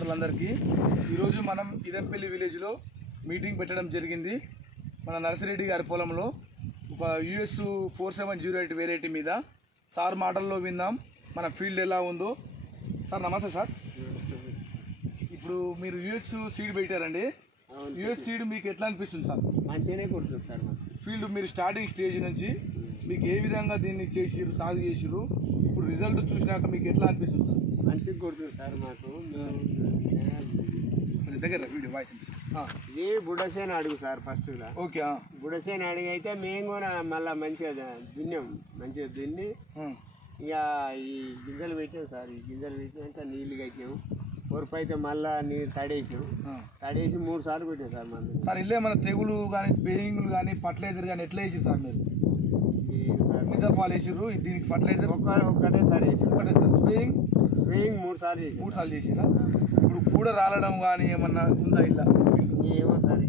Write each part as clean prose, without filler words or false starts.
అందరికీ ఈరోజు మనం ఇదంపల్లి విలేజ్లో మీటింగ్ పెట్టడం జరిగింది. మన నర్సిరెడ్డి గారి పొలంలో ఒక US 4708 వెరైటీ మీద సార్ మాటల్లో విందాం మన ఫీల్డ్ ఎలా ఉందో. సార్ నమస్తే సార్. ఇప్పుడు మీరు US సీడ్ పెట్టారండి. US సీడ్ మీకు ఎట్లా అనిపిస్తుంది సార్? మంచిగానే కొడుతుంది సార్. ఫీల్డ్ మీరు స్టార్టింగ్ స్టేజ్ నుంచి మీకు ఏ విధంగా దీన్ని చేసిరు, సాగు చేసిరు, ఇప్పుడు రిజల్ట్ చూసినాక మీకు ఎట్లా అనిపిస్తుంది సార్? మంచిగా కొడుతుంది సార్. మాకు దగ్గర వీడియో వాయిస్ ఇది బుడసేన అడుగు సార్. ఫస్ట్ ఓకే, బుడసేన అడుగు అయితే మేము కూడా మళ్ళీ మంచిగా దున్నాం. మంచిగా దున్ని ఇక ఈ గింజలు పెట్టాం సార్. ఈ గింజలు పెట్టినాక నీళ్ళు కట్టినాం. పొరుపు అయితే మళ్ళీ నీళ్ళు తడేసినాం. తడేసి 3 సార్లు కొట్టాం సార్. మంది సార్ ఇల్లే మన తెగులు కానీ స్ప్రేయింగ్లు కానీ ఫర్టిలైజర్ కానీ ఎట్లా వేసారు సార్? మీరు నిద్ర పాలు వేసారు, దీనికి ఫర్టిలైజర్ ఒక్కటే సార్ వేసారు. ఒకటే సార్. స్ప్రేయింగ్ 3 సార్లు చేసి 3 సార్లు చేసిరా? ఇప్పుడు కూడా రాలడం కానీ ఏమన్నా ఉందా ఇట్లా? ఏమో సార్,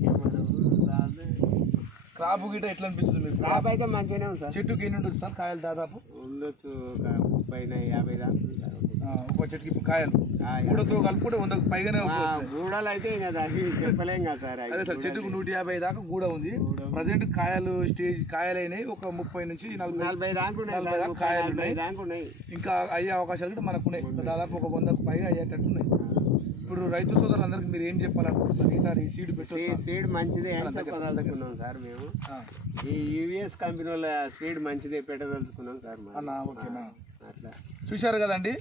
క్రాప్ గిట్ట ఎట్లా అనిపిస్తుంది మీకు? క్రాప్ అయితే మంచిగానే ఉంది సార్. చెట్టుకి ఎన్ని ఉంటుంది సార్ కాయలు? దాదాపు ఉండొచ్చు ఒక 30-50 దాకా. ఒక చెట్టుకి ఇప్పుడు కాయలు గూడతో కలుపుకుంటే 100కు పైగానే గూడలు అయితే చెప్పలేం కదా సార్. అదే సార్, చెట్టుకు 150 దాకా గూడ ఉంది. ప్రజెంట్ కాయలు స్టేజ్ కాయలైనాయి ఒక 30 నుంచి 40 దాకా కాయలు ఉన్నాయి. ఇంకా అయ్యే అవకాశాలు కూడా మనకు ఉన్నాయి. దాదాపు ఒక 100కు పైగా అయ్యేటట్టు ఉన్నాయి. ఇప్పుడు రైతు సోదరులందరికీ మీరు ఏం చెప్పాలనుకుంటున్నారు? ఈసారి ఈ సీడ్ సీడ్ మంచిదే పెట్టదలుచుకున్నాం సార్. మేము ఈ US కంపెనీ వాళ్ళ సీడ్ మంచిదే పెట్టదలుచుకున్నాం సార్. ఓకేనా? అట్లా చూశారు కదండి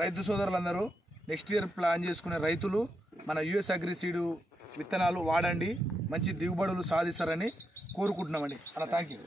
రైతు సోదరులందరూ. నెక్స్ట్ ఇయర్ ప్లాన్ చేసుకునే రైతులు మన US అగ్రి సీడ్ విత్తనాలు వాడండి, మంచి దిగుబడులు సాధిస్తారని కోరుకుంటున్నామండి. Thank you.